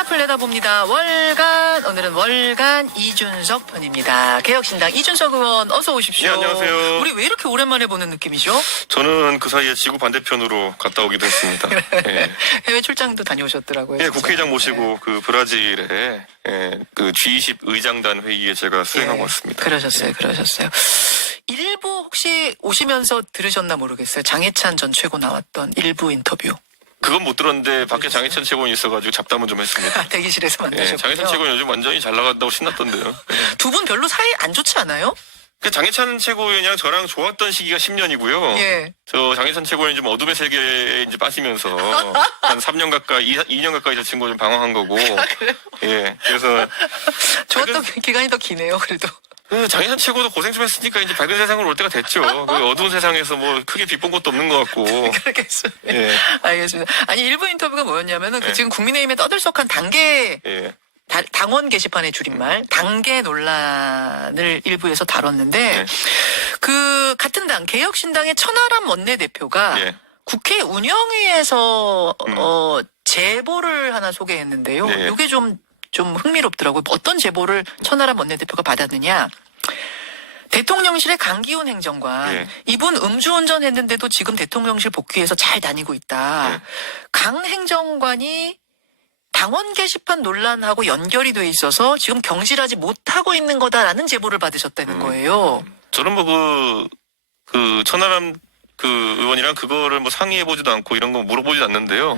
앞을 내다봅니다. 월간, 오늘은 월간 이준석 편입니다. 개혁신당 이준석 의원 어서 오십시오. 네, 안녕하세요. 우리 왜 이렇게 오랜만에 보는 느낌이죠? 저는 그 사이에 지구 반대편으로 갔다 오기도 했습니다. 예. 해외 출장도 다녀오셨더라고요. 예, 진짜. 국회의장 모시고 그 브라질에 그 G20 의장단 회의에 제가 수행하고 왔습니다. 그러셨어요. 일부 혹시 오시면서 들으셨나 모르겠어요. 장해찬 전 최고 나왔던 일부 인터뷰. 그건 못 들었는데 밖에 장해찬 최고원이 있어가지고 잡담은 좀 했습니다. 대기실에서 예, 만나셨고요. 장해찬 최고원 요즘 완전히 잘 나간다고 신났던데요. 두 분 별로 사이 안 좋지 않아요? 그 장해찬 최고위원이랑 저랑 좋았던 시기가 10년이고요. 예. 저 장해찬 최고위원이 좀 어둠의 세계에 이제 빠지면서 한 3년 가까이, 2년 가까이 저 친구가 좀 방황한 거고. 그래요? 예. 그래서 좋았던 기간이 더 기네요, 그래도. 그 장해찬 최고도 고생 좀 했으니까 이제 밝은 세상으로 올 때가 됐죠. 그 어두운 세상에서 뭐 크게 비본 것도 없는 것 같고. 그렇겠습니다. 예. 알겠습니다. 아니, 일부 인터뷰가 뭐였냐면은 그 예. 지금 국민의힘에 떠들썩한 단계, 예. 당원 게시판의 줄임말, 단계 논란을 일부에서 다뤘는데, 예. 그 같은 당, 개혁신당의 천하람 원내대표가 예. 국회 운영위에서, 제보를 하나 소개했는데요. 네. 이게 좀 흥미롭더라고요. 어떤 제보를 천하람 원내대표가 받았느냐. 대통령실의 강기훈 행정관, 네. 이분 음주운전 했는데도 지금 대통령실 복귀해서 잘 다니고 있다. 네. 강 행정관이 당원 게시판 논란하고 연결이 돼 있어서 지금 경질하지 못하고 있는 거다라는 제보를 받으셨다는 거예요. 저는 뭐 그 천하람 그 의원이랑 그거를 뭐 상의해보지도 않고 이런 거 물어보지도 않는데요.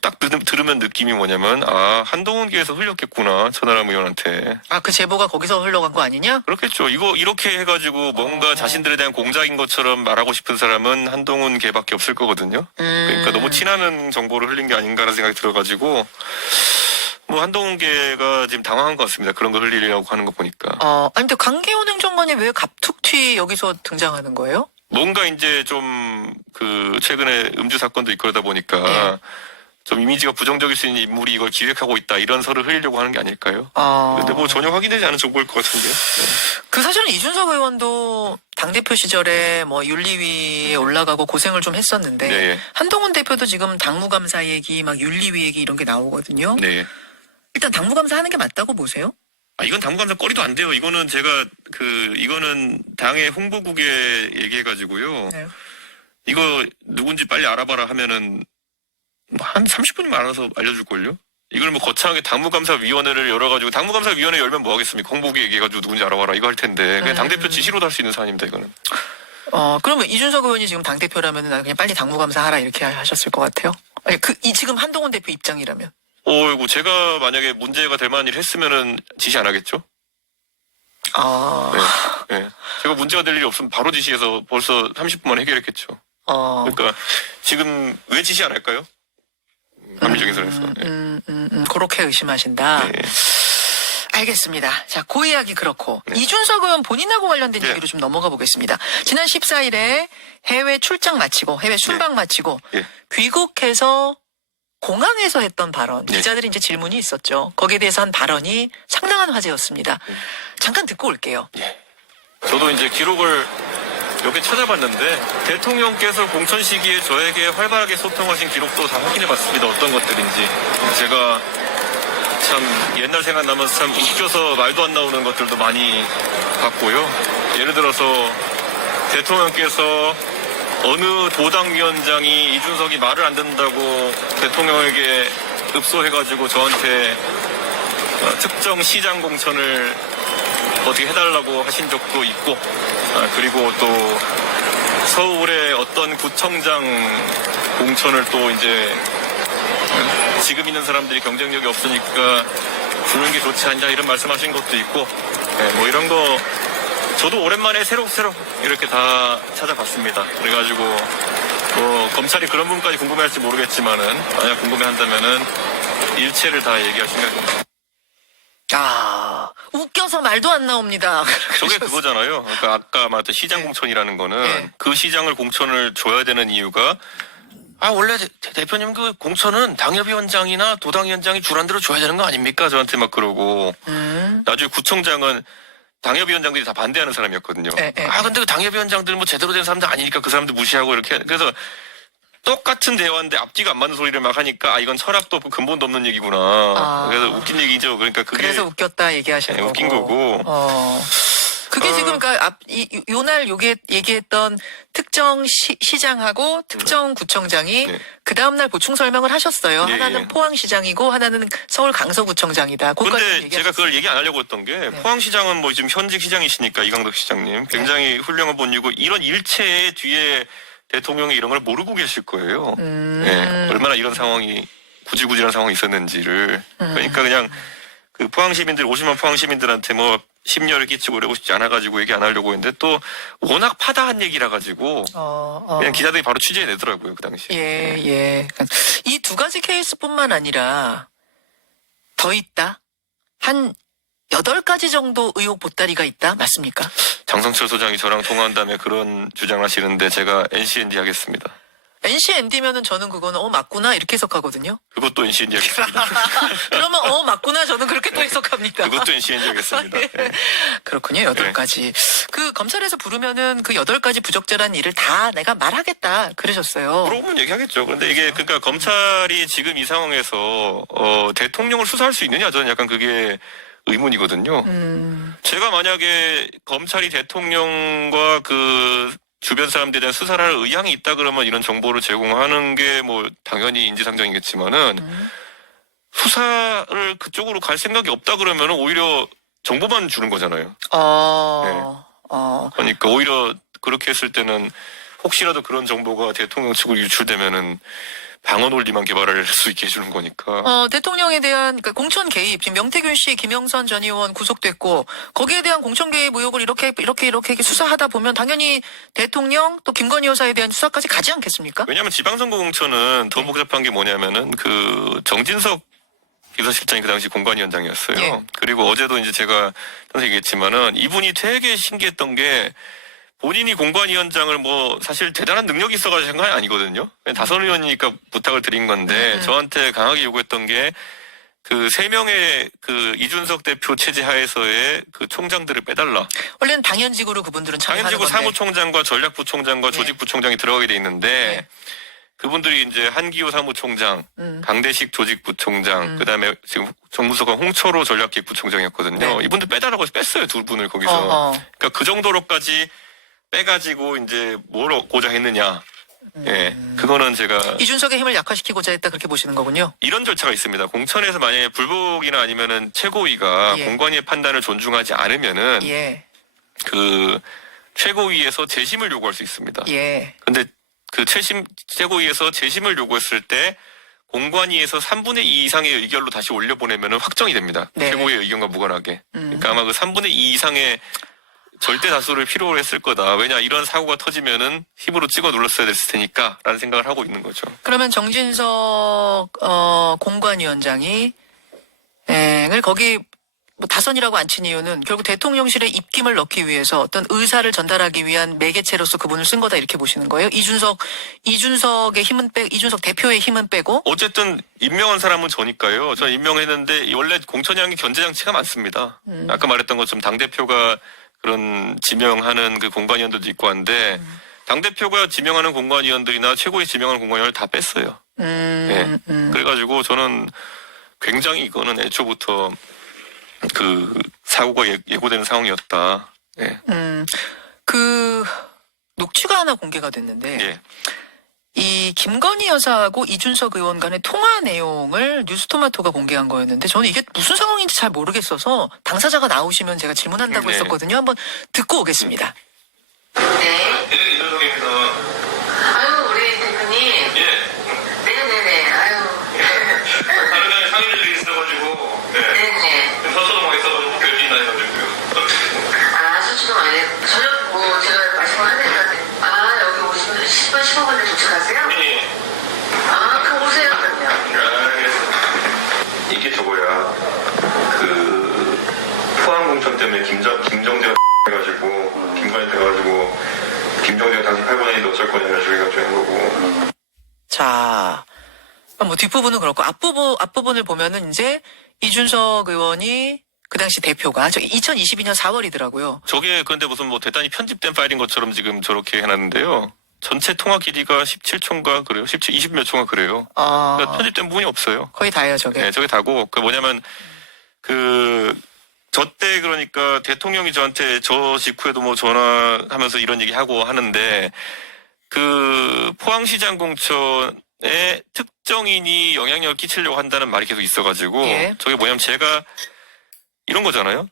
딱 들으면 느낌이 뭐냐면, 아, 한동훈계에서 흘렸겠구나, 천하람 의원한테. 아, 그 제보가 거기서 흘러간 거 아니냐? 그렇겠죠. 이거 이렇게 해가지고 뭔가 자신들에 대한 공작인 것처럼 말하고 싶은 사람은 한동훈계밖에 없을 거거든요. 그러니까 너무 티나는 정보를 흘린 게 아닌가라는 생각이 들어가지고, 뭐 한동훈계가 지금 당황한 것 같습니다. 그런 거 흘리려고 하는 거 보니까. 아니, 근데 강기훈 행정관이 왜 갑툭튀 여기서 등장하는 거예요? 뭔가 이제 좀 그 최근에 음주 사건도 있고 그러다 보니까 예. 좀 이미지가 부정적일 수 있는 인물이 이걸 기획하고 있다, 이런 설을 흘리려고 하는 게 아닐까요? 아. 근데 뭐 전혀 확인되지 않은 정보일 것 같은데요. 그 사실은 이준석 의원도 당대표 시절에 뭐 윤리위에 올라가고 고생을 좀 했었는데, 네. 한동훈 대표도 지금 당무감사 얘기, 막 윤리위 얘기 이런 게 나오거든요. 네. 일단 당무감사 하는 게 맞다고 보세요? 아, 이건 당무감사 꺼리도 안 돼요. 이거는 제가 이거는 당의 홍보국에 얘기해가지고요. 네. 이거 누군지 빨리 알아봐라 하면은 뭐한 30분이면 알아서 알려줄걸요? 이걸 뭐 거창하게 당무감사위원회를 열어가지고, 당무감사위원회 열면 뭐 하겠습니까? 홍보국에 얘기해가지고 누군지 알아봐라 이거 할 텐데, 그냥 당대표 지시로도 할 수 있는 사안입니다, 이거는. 그러면 이준석 의원이 지금 당대표라면 난 그냥 빨리 당무감사 하라 이렇게 하셨을 것 같아요. 아니, 지금 한동훈 대표 입장이라면. 어이구, 제가 만약에 문제가 될 만한 일을 했으면은 지시 안 하겠죠? 네. 네. 제가 문제가 될 일이 없으면 바로 지시해서 벌써 30분 만에 해결했겠죠. 그러니까 지금 왜 지시 안 할까요? 합리적인 선에서. 네. 그렇게 의심하신다. 네. 알겠습니다. 자, 그 이야기 그렇고. 네. 이준석 의원 본인하고 관련된 네. 얘기로 좀 넘어가 보겠습니다. 지난 14일에 해외 출장 마치고, 해외 순방 마치고, 예. 귀국해서 공항에서 했던 발언, 네. 기자들이 이제 질문이 있었죠. 거기에 대해서 한 발언이 상당한 화제였습니다. 잠깐 듣고 올게요. 저도 이제 기록을 몇 개 찾아봤는데, 대통령께서 공천 시기에 저에게 활발하게 소통하신 기록도 다 확인해봤습니다. 어떤 것들인지. 제가 참 옛날 생각나면서 참 웃겨서 말도 안 나오는 것들도 많이 봤고요. 예를 들어서 대통령께서 어느 도당위원장이 이준석이 말을 안 듣는다고 대통령에게 읍소해가지고 저한테 특정 시장 공천을 어떻게 해달라고 하신 적도 있고, 그리고 또 서울의 어떤 구청장 공천을 또 이제 지금 있는 사람들이 경쟁력이 없으니까 주는 게 좋지 않냐 이런 말씀하신 것도 있고, 뭐 이런 거 저도 오랜만에 새록새록 이렇게 다 찾아봤습니다. 그래가지고 뭐 검찰이 그런 부분까지 궁금해할지 모르겠지만은, 만약 궁금해한다면은 일체를 다 얘기할 생각입니다. 웃겨서 말도 안 나옵니다. 저게 그거잖아요. 그러니까 아까 말했던 시장 공천이라는 거는, 네. 그 시장을 공천을 줘야 되는 이유가, 원래 대표님 그 공천은 당협위원장이나 도당위원장이 주란 대로 줘야 되는 거 아닙니까? 저한테 막 그러고, 나중에 구청장은 당협위원장들이 다 반대하는 사람이었거든요. 네. 근데 그 당협위원장들 뭐 제대로 된 사람들 아니니까 그 사람들 무시하고 이렇게. 그래서 똑같은 대화인데 앞뒤가 안 맞는 소리를 막 하니까 아 이건 철학도 없고 근본도 없는 얘기구나. 그래서 웃긴 얘기죠. 그러니까 그게 그래서 웃겼다 얘기하시는 네, 거고. 웃긴 거고. 그게 지금 그러니까 요날 요게 얘기했던 특정 시장하고 특정 구청장이 네. 그 다음 날 보충 설명을 하셨어요. 예, 하나는 예. 포항시장이고 하나는 서울 강서구청장이다. 근데 제가 그걸 얘기 안 하려고 했던 게 네. 포항시장은 뭐 지금 현직 시장이시니까 이강덕 시장님 굉장히 훌륭한 분이고 이런 일체의 뒤에 대통령이 이런 걸 모르고 계실 거예요. 네, 얼마나 이런 상황이 구질구질한 상황이 있었는지를. 그러니까 그냥 그 포항 시민들 50만 포항 시민들한테 뭐 심려를 끼치고 그러고 싶지 않아가지고 얘기 안 하려고 했는데 또 워낙 파다한 얘기라 가지고 그냥 기자들이 바로 취재해내더라고요 그 당시. 예. 이 두 가지 케이스뿐만 아니라 더 있다. 한 8가지 정도 의혹 보따리가 있다. 맞습니까? 장성철 소장이 저랑 통화한 다음에 그런 주장을 하시는데 제가 NCND 하겠습니다. NCND면은 저는 그거는 맞구나 이렇게 해석하거든요. 그것도 NCND 하겠습니다. 그러면 맞구나 저는 그렇게 또 해석합니다. 그것도 NCND 하겠습니다. 예. 그렇군요. 8가지. 그 검찰에서 부르면은 그 8가지 부적절한 일을 다 내가 말하겠다 그러셨어요. 물어보면 얘기하겠죠. 그런데 이게 그러니까 검찰이 지금 이 상황에서 대통령을 수사할 수 있느냐 저는 약간 그게 의문이거든요. 제가 만약에 검찰이 대통령과 그 주변 사람들에 대한 수사를 할 의향이 있다 그러면 이런 정보를 제공하는 게 뭐 당연히 인지상정이겠지만은 수사를 그쪽으로 갈 생각이 없다 그러면은 오히려 정보만 주는 거잖아요. 그러니까 오히려 그렇게 했을 때는 혹시라도 그런 정보가 대통령 측으로 유출되면은 방어 논리만 개발할 수 있게 해주는 거니까. 대통령에 대한 그러니까 공천 개입, 지금 명태균 씨, 김영선 전 의원 구속됐고 거기에 대한 공천 개입 의혹을 이렇게 수사하다 보면 당연히 대통령 또 김건희 여사에 대한 수사까지 가지 않겠습니까? 왜냐하면 지방선거 공천은 더 복잡한 게 뭐냐면은 그 정진석 비서실장이 그 당시 공관위원장이었어요. 예. 그리고 어제도 이제 제가 항상 얘기했지만은 이분이 되게 신기했던 게 본인이 공관위원장을 뭐 사실 대단한 능력이 있어가지고 한 건 아니거든요. 그냥 다선 의원이니까 부탁을 드린 건데 저한테 강하게 요구했던 게 그 3명의 그 이준석 대표 체제 하에서의 그 총장들을 빼달라. 원래는 당연직으로 그분들은 참여하는 당연지구 건데. 사무총장과 전략부총장과 네. 조직부총장이 들어가게 돼 있는데 네. 그분들이 이제 한기호 사무총장, 강대식 조직부총장, 그다음에 지금 정무수가 홍철호 전략기획부총장이었거든요. 네. 이분들 빼달라고 해서 뺐어요, 2분을 거기서. 어허. 그러니까 그 정도로까지 빼가지고 이제 뭘 얻고자 했느냐. 예, 그거는 제가 이준석의 힘을 약화시키고자 했다 그렇게 보시는 거군요. 이런 절차가 있습니다. 공천에서 만약에 불복이나 아니면은 최고위가 예. 공관위의 판단을 존중하지 않으면은 예. 그 최고위에서 재심을 요구할 수 있습니다. 예. 근데 그 최고위에서 재심을 요구했을 때 공관위에서 3분의 2 이상의 의결로 다시 올려보내면 확정이 됩니다. 네. 최고위의 의견과 무관하게. 그러니까 아마 그 3분의 2 이상의 절대 다수를 필요로 했을 거다. 왜냐 이런 사고가 터지면은 힘으로 찍어 눌렀어야 됐을 테니까 라는 생각을 하고 있는 거죠. 그러면 정진석 공관위원장이 을 거기 뭐 다선이라고 안 친 이유는 결국 대통령실에 입김을 넣기 위해서 어떤 의사를 전달하기 위한 매개체로서 그분을 쓴 거다 이렇게 보시는 거예요? 이준석의 힘은 이준석 대표의 힘은 빼고 어쨌든 임명한 사람은 저니까요. 저는 임명했는데 원래 공천이라는 게 견제 장치가 많습니다. 아까 말했던 것처럼 당대표가 그런 지명하는 그 공관위원들도 있고 한데 당대표가 지명하는 공관위원들이나 최고위 지명하는 공관위원을 다 뺐어요. 그래가지고 저는 굉장히 이거는 애초부터 그 사고가 예고되는 상황이었다. 예. 그 녹취가 하나 공개가 됐는데 예. 이 김건희 여사하고 이준석 의원 간의 통화 내용을 뉴스토마토가 공개한 거였는데 저는 이게 무슨 상황인지 잘 모르겠어서 당사자가 나오시면 제가 질문한다고 네. 했었거든요. 한번 듣고 오겠습니다. 네. 이준석입니다. 아유, 우리 대표님. 예. 네네네. 아유. 다른 날에 상의를 일이 있어가지고. 네네. 서초동에 있어가지고 별일이 나가지고요. 아, 수치도 아니네. 저녁 뭐 제가 말씀하니까. 아, 여기 오시면 10분, 15분에 도착하세요? 예. 아, 그럼 오세요, 그럼요. 이게 저거야. 그 포항 공천 때문에 김정재가 해가지고 김관희 돼가지고 김정재가 당시 8분의 1도 어쩔 거냐 해가지고 한 거고. 자, 뭐 뒷부분은 그렇고 앞부분을 보면은 이제 이준석 의원이 그 당시 대표가 2022년 4월이더라고요. 저게 그런데 무슨 뭐 대단히 편집된 파일인 것처럼 지금 저렇게 해놨는데요. 전체 통화 길이가 17초인가 그래요. 20 몇 초인가 그래요. 그러니까 편집된 부분이 없어요. 거의 다예요, 저게. 네, 저게 다고 그 뭐냐면 저 때 그러니까 대통령이 저한테 저 직후에도 뭐 전화하면서 이런 얘기 하고 하는데 그 포항시장 공천에 특정인이 영향력을 끼치려고 한다는 말이 계속 있어가지고 예. 저게 뭐냐면 제가 이런 거잖아요.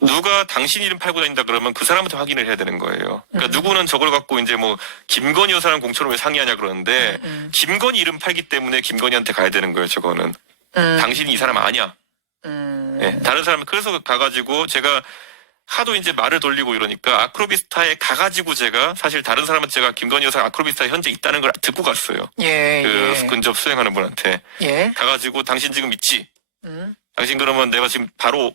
누가 당신 이름 팔고 다닌다 그러면 그 사람한테 확인을 해야 되는 거예요. 그러니까 누구는 저걸 갖고 이제 뭐 김건희 여사랑 공천을 왜 상의하냐 그러는데 김건희 이름 팔기 때문에 김건희한테 가야 되는 거예요. 저거는 당신이 이 사람 아니야. 네, 다른 사람 그래서 가가지고 제가 하도 이제 말을 돌리고 이러니까 아크로비스타에 가가지고 제가 사실 다른 사람한테 제가 김건희 여사 아크로비스타에 현재 있다는 걸 듣고 갔어요. 예, 그 예. 근접 수행하는 분한테 예. 가가지고 당신 지금 있지? 당신 그러면 내가 지금 바로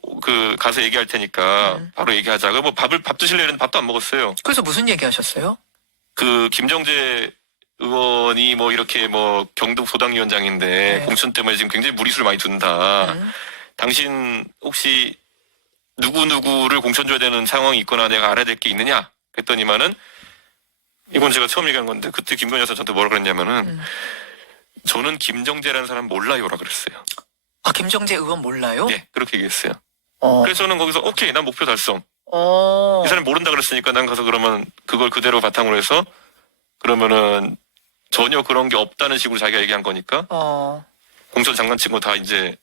가서 얘기할 테니까 바로 얘기하자. 뭐 밥 드실래 이랬는데 밥도 안 먹었어요. 그래서 무슨 얘기 하셨어요? 그 김정재 의원이 뭐 이렇게 뭐 경북 소당위원장인데 네. 공천 때문에 지금 굉장히 무리수를 많이 둔다. 당신 혹시 누구누구를 공천 줘야 되는 상황이 있거나 내가 알아야 될 게 있느냐? 그랬더니만은 이건 제가 처음 얘기한 건데 그때 김건희 여사 저한테 뭐라 그랬냐면은 저는 김정재라는 사람 몰라요라 그랬어요. 아, 김정재 의원 몰라요? 네, 그렇게 얘기했어요. 어. 그래서 저는 거기서 오케이, 난 목표 달성. 어. 이 사람이 모른다 그랬으니까 난 가서 그러면 그걸 그대로 바탕으로 해서 그러면은 전혀 그런 게 없다는 식으로 자기가 얘기한 거니까 공천 장난친 거 다 이제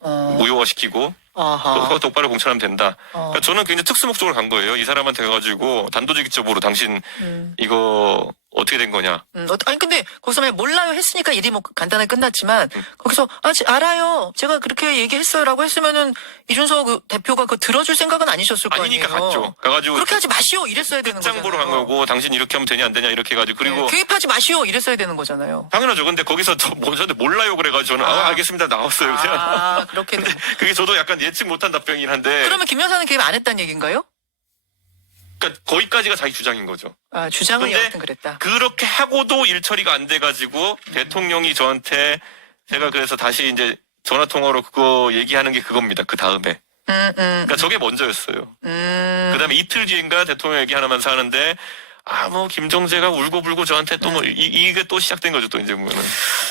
무효화시키고 아하. 똑바로 공천하면 된다. 그러니까 저는 굉장히 특수 목적으로 간 거예요. 이 사람한테 가가지고 단도직입적으로 당신 이거 어떻게 된 거냐. 아니 근데 거기서 만약 몰라요 했으니까 일이 뭐 간단하게 끝났지만 거기서 알아요. 제가 그렇게 얘기했어요라고 했으면은 이준석 그 대표가 그 들어줄 생각은 아니셨을 거 아니에요. 아니니까 갔죠. 가가지고 그렇게 하지 마시오 이랬어야 되는 거잖아요. 장 보러 간 거고 당신 이렇게 하면 되냐 안 되냐 이렇게 해가지고 그리고 개입하지 마시오 이랬어야 되는 거잖아요. 당연하죠. 근데 거기서 저한테 몰라요 그래가지고 저는 알겠습니다 나왔어요 그냥. 아 그렇게. 근데 그게 저도 약간 예측 못한 답변이긴 한데. 그러면 김 여사는 개입 안 했다는 얘기인가요? 그러니까 거기까지가 자기 주장인 거죠. 아 주장은 근데 여하튼 그랬다. 그렇게 하고도 일 처리가 안 돼가지고 대통령이 저한테 제가 그래서 다시 이제 전화 통화로 그거 얘기하는 게 그겁니다. 그 다음에. 그러니까 저게 먼저였어요. 그다음에 이틀 뒤인가 대통령 얘기 하나만서 하는데 뭐 김정재가 울고불고 저한테 또 뭐 이게 또 시작된 거죠. 또 이제 보면은.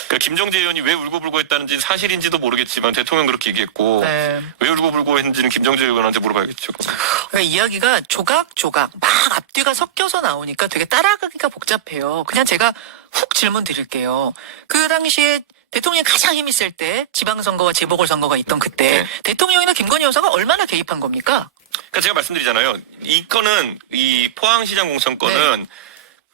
그러니까 김정재 의원이 왜 울고불고 했다는지 사실인지도 모르겠지만 대통령 그렇게 얘기했고 네. 왜 울고불고 했는지는 김정재 의원한테 물어봐야겠죠. 그러니까 이야기가 조각조각 막 앞뒤가 섞여서 나오니까 되게 따라가기가 복잡해요. 그냥 제가 훅 질문 드릴게요. 그 당시에 대통령이 가장 힘이 셀 때 지방선거와 재보궐선거가 있던 그때 네. 대통령이나 김건희 여사가 얼마나 개입한 겁니까? 그러니까 제가 말씀드리잖아요. 이 건은 이 포항시장 공천 건은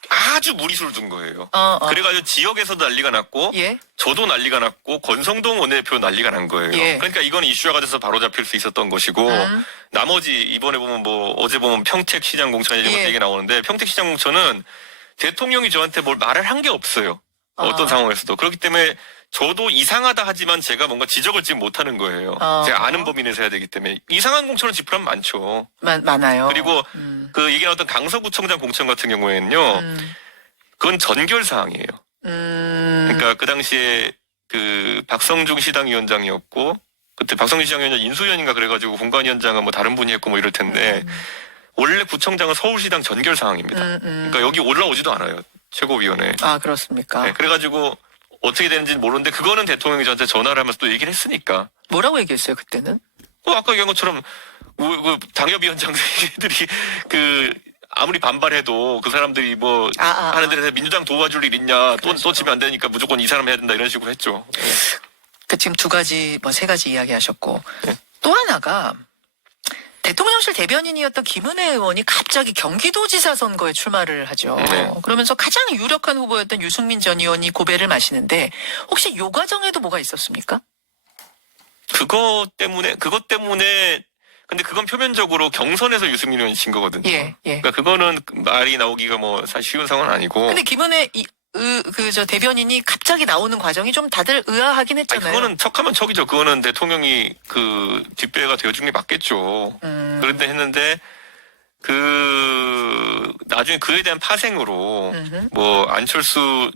아주 무리수를 둔 거예요. 그래가지고 지역에서도 난리가 났고 예. 저도 난리가 났고 권성동 원내대표 난리가 난 거예요. 예. 그러니까 이거는 이슈화가 돼서 바로 잡힐 수 있었던 것이고 나머지 이번에 보면 뭐 어제 보면 평택시장 공천 이런 예. 얘기 나오는데 평택시장 공천은 대통령이 저한테 뭘 말을 한 게 없어요. 어떤 상황에서도. 그렇기 때문에 저도 이상하다 하지만 제가 뭔가 지적을 지금 못하는 거예요. 제가 아는 범위 내에서 해야 되기 때문에. 이상한 공천을 짚으면 많죠. 많아요. 그리고 그 얘기 나왔던 강서구청장 공천 같은 경우에는요. 그건 전결 사항이에요. 그러니까 그 당시에 그 박성중 시당위원장이었고 그때 박성중 시당위원장 인수위원인가 그래가지고 공관위원장은 뭐 다른 분이 했고 뭐 이럴 텐데 원래 구청장은 서울시당 전결 사항입니다. 그러니까 여기 올라오지도 않아요. 최고위원회. 아 그렇습니까? 네, 그래가지고 어떻게 되는지는 모르는데 그거는 대통령이 저한테 전화를 하면서 또 얘기를 했으니까. 뭐라고 얘기했어요 그때는? 아까 얘기한 것처럼 그 당협위원장들이 그 아무리 반발해도 그 사람들이 뭐 하는 데서 민주당 도와줄 일 있냐 또 지면 안 되니까 무조건 이 사람 해야 된다 이런 식으로 했죠. 그 지금 두 가지 뭐 세 가지 이야기하셨고 네. 또 하나가 대통령실 대변인이었던 김은혜 의원이 갑자기 경기도지사 선거에 출마를 하죠. 네. 그러면서 가장 유력한 후보였던 유승민 전 의원이 고배를 마시는데 혹시 요 과정에도 뭐가 있었습니까? 그것 때문에 근데 그건 표면적으로 경선에서 유승민 의원이 진 거거든요. 예. 그러니까 그거는 말이 나오기가 뭐 사실 쉬운 상황은 아니고. 근데 김은혜 저 대변인이 갑자기 나오는 과정이 좀 다들 의아하긴 아니, 했잖아요. 그거는 척하면 척이죠. 그거는 대통령이 그 뒷배가 되어준 게 맞겠죠. 그런데 했는데 나중에 그에 대한 파생으로 뭐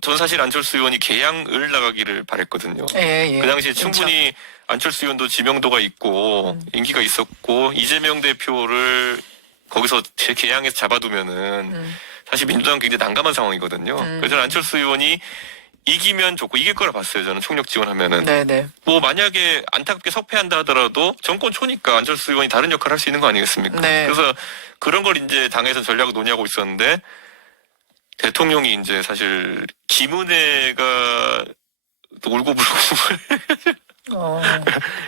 전 사실 안철수 의원이 개항을 나가기를 바랬거든요. 예. 그 당시에 충분히 안철수 의원도 지명도가 있고 인기가 있었고 이재명 대표를 거기서 개항해서 잡아두면은 사실 민주당은 굉장히 난감한 상황이거든요. 그래서 저는 안철수 의원이 이기면 좋고 이길 거라 봤어요. 저는 총력 지원하면은. 네네. 뭐 만약에 안타깝게 석패한다 하더라도 정권 초니까 안철수 의원이 다른 역할을 할 수 있는 거 아니겠습니까? 네. 그래서 그런 걸 이제 당에서 전략을 논의하고 있었는데 대통령이 이제 사실 김은혜가 또 울고불고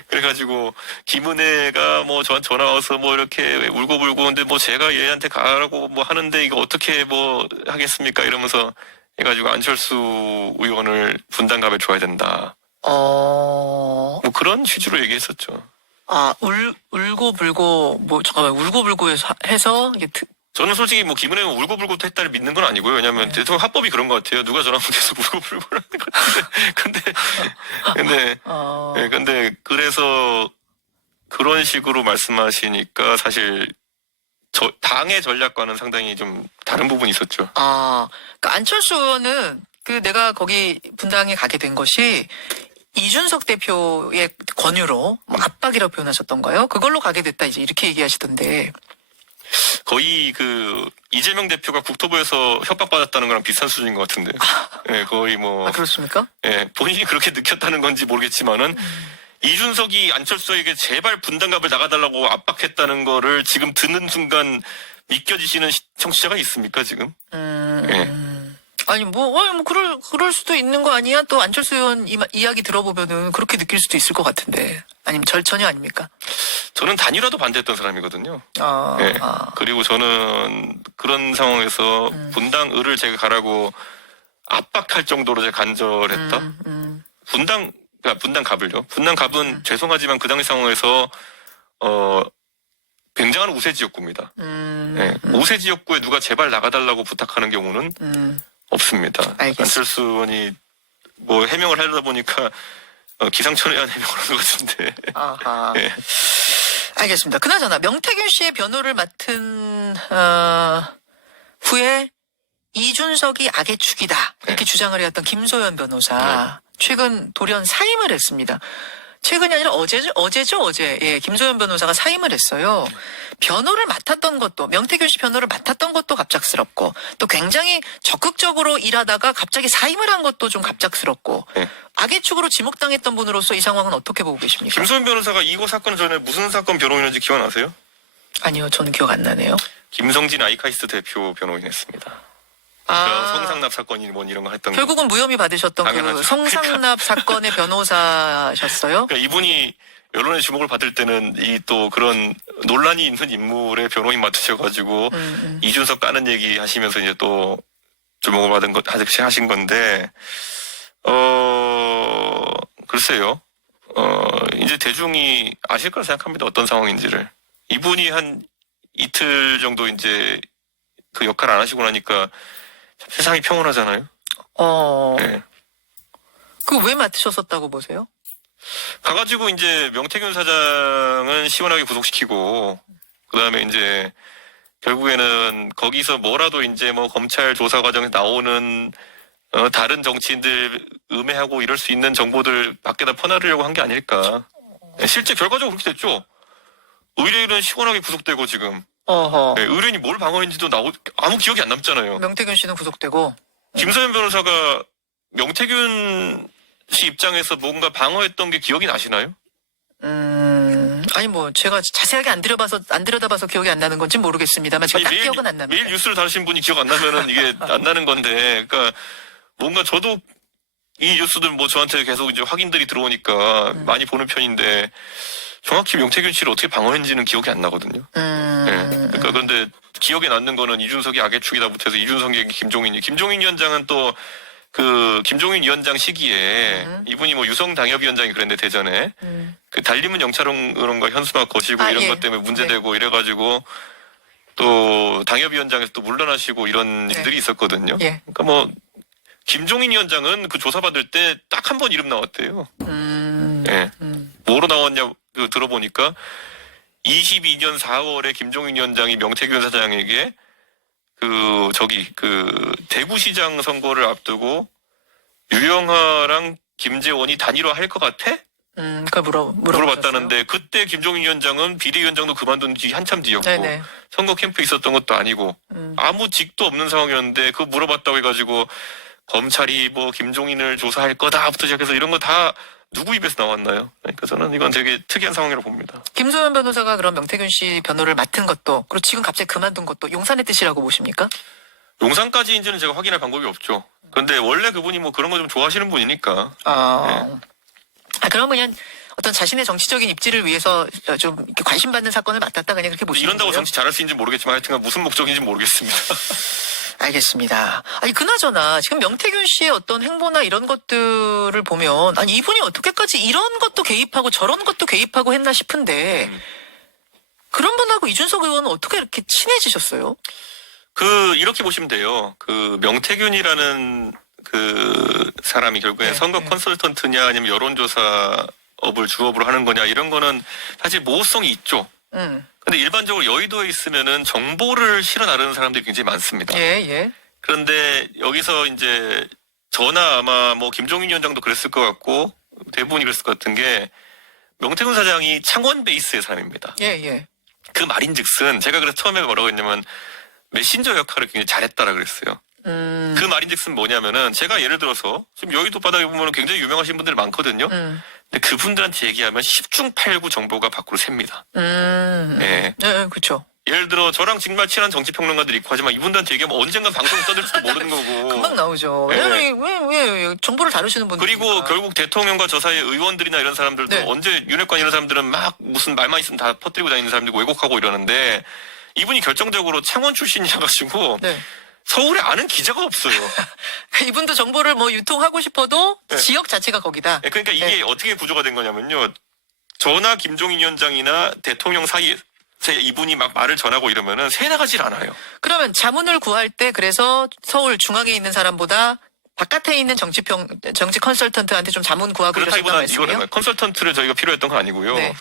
그래가지고 김은혜가 뭐 저한테 전화 와서 뭐 이렇게 울고불고 근데 뭐 제가 얘한테 가라고 뭐 하는데 이거 어떻게 뭐 하겠습니까 이러면서 해가지고 안철수 의원을 분당갑에 줘야 된다. 뭐 그런 취지로 얘기했었죠. 울고불고, 잠깐만, 울고불고 해서, 이게 저는 솔직히 뭐 김은혜가 울고불고 했다를 믿는 건 아니고요. 왜냐하면 대통령 합법이 그런 것 같아요. 누가 전화하면 계속 울고불고 하는 것 같은데. 근데 그래서 그런 식으로 말씀하시니까 사실 당의 전략과는 상당히 좀 다른 부분이 있었죠. 그러니까 안철수 의원은 내가 거기 분당에 가게 된 것이 이준석 대표의 권유로 압박이라고 표현하셨던가요? 그걸로 가게 됐다 이제 이렇게 얘기하시던데. 거의 이재명 대표가 국토부에서 협박받았다는 거랑 비슷한 수준인 것 같은데. 네, 거의 뭐. 그렇습니까? 예, 본인이 그렇게 느꼈다는 건지 모르겠지만은 이준석이 안철수에게 제발 분당갑을 나가달라고 압박했다는 거를 지금 듣는 순간 믿겨지시는 청취자가 있습니까, 지금? 예. 아니, 그럴 수도 있는 거 아니야? 또 안철수 의원 이야기 들어보면은 그렇게 느낄 수도 있을 것 같은데. 아니면 전혀 아닙니까? 저는 단일화도 반대했던 사람이거든요. 예. 그리고 저는 그런 상황에서 분당을을 제가 가라고 압박할 정도로 제가 간절했다. 분당갑을요. 분당갑은 죄송하지만 그 당시 상황에서 굉장한 우세 지역구입니다. 예. 우세 지역구에 누가 제발 나가달라고 부탁하는 경우는 없습니다. 알겠습니다. 안철수 의원이 뭐 해명을 하려다 보니까 기상천외 한 해명을 한 것 같은데. 아하. 예. 알겠습니다. 그나저나 명태균 씨의 변호를 맡은 후에 이준석이 악의 축이다 이렇게 주장을 해왔던 김소연 변호사 최근 돌연 사임을 했습니다. 최근이 아니라 어제죠. 예, 김소연 변호사가 사임을 했어요. 변호를 맡았던 것도, 명태균 씨 변호를 맡았던 것도 갑작스럽고, 또 굉장히 적극적으로 일하다가 갑자기 사임을 한 것도 좀 갑작스럽고, 악의 축으로 지목당했던 분으로서 이 상황은 어떻게 보고 계십니까? 김소연 변호사가 이거 사건 전에 무슨 사건 변호인인지 기억나세요? 아니요, 저는 기억 안 나네요. 김성진 아이카이스트 대표 변호인했습니다. 성상납 사건이 뭐 이런 거 했던 거. 결국은 무혐의 받으셨던 당연하죠. 그 성상납 사건의 변호사셨어요? 그러니까 이분이 여론의 주목을 받을 때는 이 또 그런 논란이 있는 인물의 변호인 맡으셔가지고 이준석 까는 얘기 하시면서 이제 또 주목을 받은 것 하신 건데 글쎄요. 이제 대중이 아실 거라 생각합니다. 어떤 상황인지를. 이분이 한 이틀 정도 이제 그 역할 안 하시고 나니까 세상이 평온하잖아요. 네. 그 왜 맡으셨었다고 보세요? 가가지고 이제 명태균 사장은 시원하게 구속시키고, 그 다음에 이제 결국에는 거기서 뭐라도 이제 뭐 검찰 조사 과정에 나오는 다른 정치인들 음해하고 이럴 수 있는 정보들 밖에다 퍼나르려고 한 게 아닐까. 실제 결과적으로 그렇게 됐죠. 의뢰인은 시원하게 구속되고 지금. 네, 의뢰인이 뭘 방어했는지도 아무 기억이 안 남잖아요. 명태균 씨는 구속되고. 김소연 변호사가 명태균 씨 입장에서 뭔가 방어했던 게 기억이 나시나요? 아니 뭐 제가 자세하게 안 들여다봐서 기억이 안 나는 건지 모르겠습니다만 제가 딱 기억은 안 납니다. 매일 뉴스를 다루신 분이 기억 안 나면은 이게 안 나는 건데, 그러니까 뭔가 저도 이 뉴스들 뭐 저한테 계속 이제 확인들이 들어오니까 많이 보는 편인데 정확히 명태균 씨를 어떻게 방어했는지는 기억이 안 나거든요. 그러니까 그런데 기억에 남는 거는 이준석이 악의 축이다부터 해서 이준석이 김종인 위원장은 또 그 김종인 위원장 시기에 이분이 뭐 유성 당협위원장이 그랬는데 대전에 그 달림은 영찰원과 현수막 거시고 이런 것 때문에 문제되고 이래가지고 또 당협위원장에서 또 물러나시고 이런 일들이 있었거든요. 그러니까 뭐 김종인 위원장은 그 조사받을 때 딱 한 번 이름 나왔대요. 뭐로 나왔냐 들어보니까 22년 4월에 김종인 위원장이 명태균 사장에게 대구시장 선거를 앞두고 유영하랑 김재원이 단일화 할 것 같아? 그걸 물어봤다는데 그때 김종인 위원장은 비대위원장도 그만둔 지 한참 뒤였고 네네. 선거 캠프에 있었던 것도 아니고 아무 직도 없는 상황이었는데 그거 물어봤다고 해가지고 검찰이 뭐 김종인을 조사할 거다부터 시작해서 이런 거 다 누구 입에서 나왔나요? 그러니까 저는 이건 되게 특이한 상황이라고 봅니다. 김소연 변호사가 그런 명태균 씨 변호를 맡은 것도 그리고 지금 갑자기 그만둔 것도 용산의 뜻이라고 보십니까? 용산까지인지는 제가 확인할 방법이 없죠. 그런데 원래 그분이 뭐 그런 거 좀 좋아하시는 분이니까. 그러면 그냥 어떤 자신의 정치적인 입지를 위해서 좀 이렇게 관심받는 사건을 맡았다 그냥 그렇게 보시는 이런다고 거예요? 정치 잘할 수 있는지 모르겠지만 하여튼 무슨 목적인지 모르겠습니다. 알겠습니다. 아니 그나저나 지금 명태균 씨의 어떤 행보나 이런 것들을 보면 아니 이분이 어떻게까지 이런 것도 개입하고 저런 것도 개입하고 했나 싶은데 그런 분하고 이준석 의원은 어떻게 이렇게 친해지셨어요? 이렇게 보시면 돼요. 명태균이라는 그 사람이 결국에 선거 컨설턴트냐 아니면 여론조사업을 주업으로 하는 거냐 이런 거는 사실 모호성이 있죠. 근데 일반적으로 여의도에 있으면은 정보를 실어 나르는 사람들이 굉장히 많습니다. 예. 그런데 여기서 이제 저나 아마 뭐 김종인 위원장도 그랬을 것 같고 대부분이 그랬을 것 같은 게 명태균 사장이 창원 베이스의 사람입니다. 예. 그 말인즉슨 제가 그래서 처음에 뭐라고 했냐면 메신저 역할을 굉장히 잘했다라 그랬어요. 그 말인즉슨 뭐냐면은 제가 예를 들어서 지금 여의도 바닥에 보면 굉장히 유명하신 분들이 많거든요. 근데 그분들한테 얘기하면 10중 8구 정보가 밖으로 셉니다. 네. 그렇죠. 예를 들어 저랑 정말 친한 정치평론가들이 있고 하지만 이분들한테 얘기하면 언젠간 방송에 떠들지도 모르는 거고. 금방 나오죠. 네. 왜 정보를 다루시는 분들 그리고 결국 대통령과 저 사이에 의원들이나 이런 사람들도 네. 언제 윤핵관 이런 사람들은 막 무슨 말만 있으면 다 퍼뜨리고 다니는 사람들이고 왜곡하고 이러는데 이분이 결정적으로 창원 출신이셔가지고 네. 서울에 아는 기자가 없어요. 이분도 정보를 뭐 유통하고 싶어도 네. 지역 자체가 거기다. 그러니까 이게 네. 어떻게 구조가 된 거냐면요. 저나 김종인 위원장이나 대통령 사이에 이분이 막 말을 전하고 이러면은 새 나가질 않아요. 그러면 자문을 구할 때 그래서 서울 중앙에 있는 사람보다 바깥에 있는 정치 컨설턴트한테 좀 자문 구하고 이러셨단 그렇다기보다는 말씀이에요? 이거는 컨설턴트를 저희가 필요했던 건 아니고요. 네.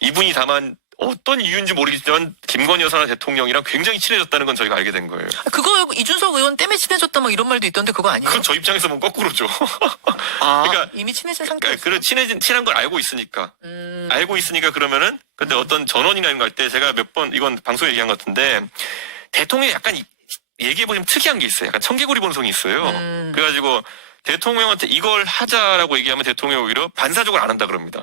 이분이 다만 어떤 이유인지 모르겠지만 김건희 여사나 대통령이랑 굉장히 친해졌다는 건 저희가 알게 된 거예요. 그거 이준석 의원 때문에 친해졌다 뭐 이런 말도 있던데 그거 아니에요? 그건 저 입장에서 보면 거꾸로죠. 그러니까 이미 친해진 상태였어요. 그래 친한 걸 알고 있으니까. 알고 있으니까 그러면은 근데 어떤 전원이나 이런 거 할 때 제가 몇 번 이건 방송에 얘기한 것 같은데 대통령이 약간 얘기해보시면 특이한 게 있어요. 약간 청개구리 본성이 있어요. 그래가지고 대통령한테 이걸 하자라고 얘기하면 대통령이 오히려 반사적으로 안 한다 그럽니다.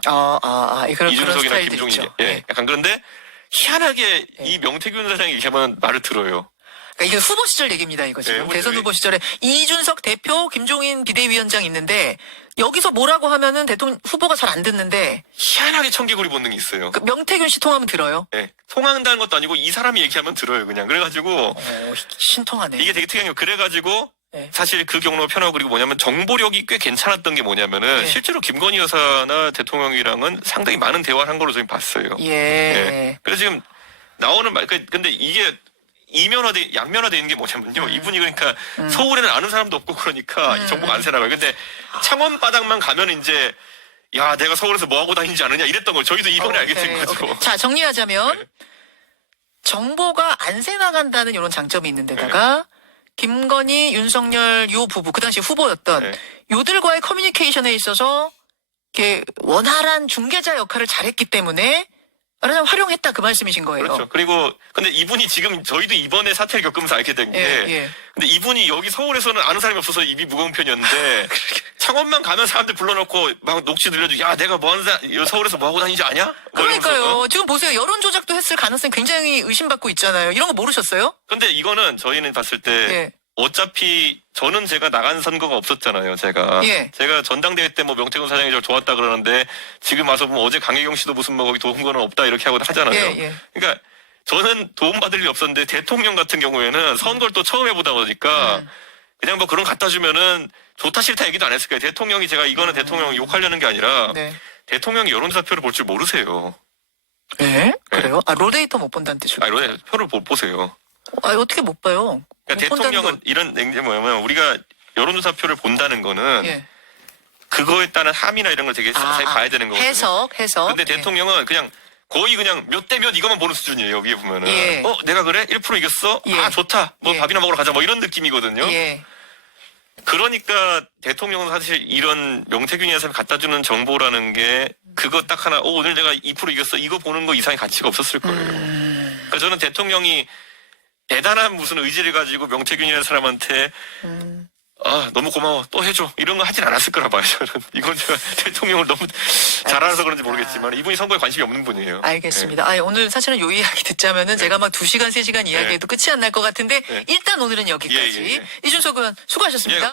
그런 이준석이나 스타일들 김종인이. 있죠. 예. 네. 약간 그런데 희한하게 이 명태균 사장이 얘기하면 말을 들어요. 그러니까 이게 후보 시절 얘기입니다. 이거 지금 네, 대선 후보 시절에 이준석 대표, 김종인 비대위원장 있는데 여기서 뭐라고 하면은 대통령 후보가 잘 안 듣는데 희한하게 청개구리 본능이 있어요. 그 명태균 씨 통하면 들어요. 예. 통한다는 것도 아니고 이 사람이 얘기하면 들어요. 그냥 그래가지고 신통하네. 이게 되게 특이한 게 그래가지고 네. 사실 그 경로가 편하고 그리고 뭐냐면 정보력이 꽤 괜찮았던 게 뭐냐면은 네. 실제로 김건희 여사나 대통령이랑은 상당히 많은 대화를 한 걸로 저희 봤어요. 예. 네. 그래서 지금 나오는 말 근데 이게 양면화돼 있는 게 뭐냐면요. 이분이 그러니까 서울에는 아는 사람도 없고 그러니까 이 정보가 안 새나가요. 근데 창원 바닥만 가면 이제 야 내가 서울에서 뭐 하고 다니는지 아느냐 이랬던 걸 저희도 이번에 알게 된 거죠. 오케이. 자 정리하자면 네. 정보가 안 새나간다는 이런 장점이 있는 데다가 김건희, 윤석열 요 부부 그 당시 후보였던 네. 요들과의 커뮤니케이션에 있어서 이렇게 원활한 중개자 역할을 잘했기 때문에 말하자면 활용했다 그 말씀이신 거예요. 그렇죠. 그리고 근데 이분이 지금 저희도 이번에 사태를 겪으면서 알게 된 게 예. 근데 이분이 여기 서울에서는 아는 사람이 없어서 입이 무거운 편이었는데 창원만 가면 사람들 불러놓고 막 녹취 들려주고 야 내가 뭐 하는 서울에서 뭐 하고 다니지 아냐? 뭐 그러니까요. 이러면서, 지금 보세요. 여론 조작도 했을 가능성이 굉장히 의심받고 있잖아요. 이런 거 모르셨어요? 근데 이거는 저희는 봤을 때 예. 어차피 저는 제가 나간 선거가 없었잖아요. 제가 전당대회 때 뭐 명태균 사장이 저를 도왔다 그러는데 지금 와서 보면 어제 강혜경 씨도 무슨 뭐 거기 도운 거는 없다 이렇게 하고 하잖아요. 예. 그러니까 저는 도움받을 일이 없었는데 대통령 같은 경우에는 선거를 또 처음 해보다 보니까 그냥 뭐 그런 갖다 주면은 좋다 싫다 얘기도 안 했을 거예요. 대통령이 제가 이거는 대통령 욕하려는 게 아니라 네. 대통령이 여론조사표를 볼 줄 모르세요. 네? 그래요? 로데이터 못 본다는 뜻이고. 아니 표를 보세요. 어떻게 못 봐요? 그러니까 못 본다는 대통령은 이런 게 뭐냐면 우리가 여론조사표를 본다는 거는 예. 그거에 따른 함의나 이런 걸 되게 자세히 봐야 되는 거거든요. 해석. 근데 대통령은 그냥 거의 그냥 몇 대 몇 이것만 보는 수준이에요. 여기에 보면은. 예. 내가 그래? 1% 이겼어? 예. 아, 좋다. 뭐 예. 밥이나 먹으러 가자. 뭐 이런 느낌이거든요. 예. 그러니까 대통령은 사실 이런 명태균이라는 사람이 갖다 주는 정보라는 게 그거 딱 하나, 오늘 내가 2% 이겼어. 이거 보는 거 이상의 가치가 없었을 거예요. 그러니까 저는 대통령이 대단한 무슨 의지를 가지고 명태균이라는 사람한테 너무 고마워. 또 해줘. 이런 거 하진 않았을 거라 봐요, 저는. 이건 제가 대통령을 너무 잘 알아서 그런지 모르겠지만 이분이 선거에 관심이 없는 분이에요. 알겠습니다. 오늘 사실은 요 이야기 듣자면은 제가 막 2시간, 3시간 이야기해도 끝이 안 날 것 같은데 네. 일단 오늘은 여기까지. 예. 이준석 의원 수고하셨습니다. 예.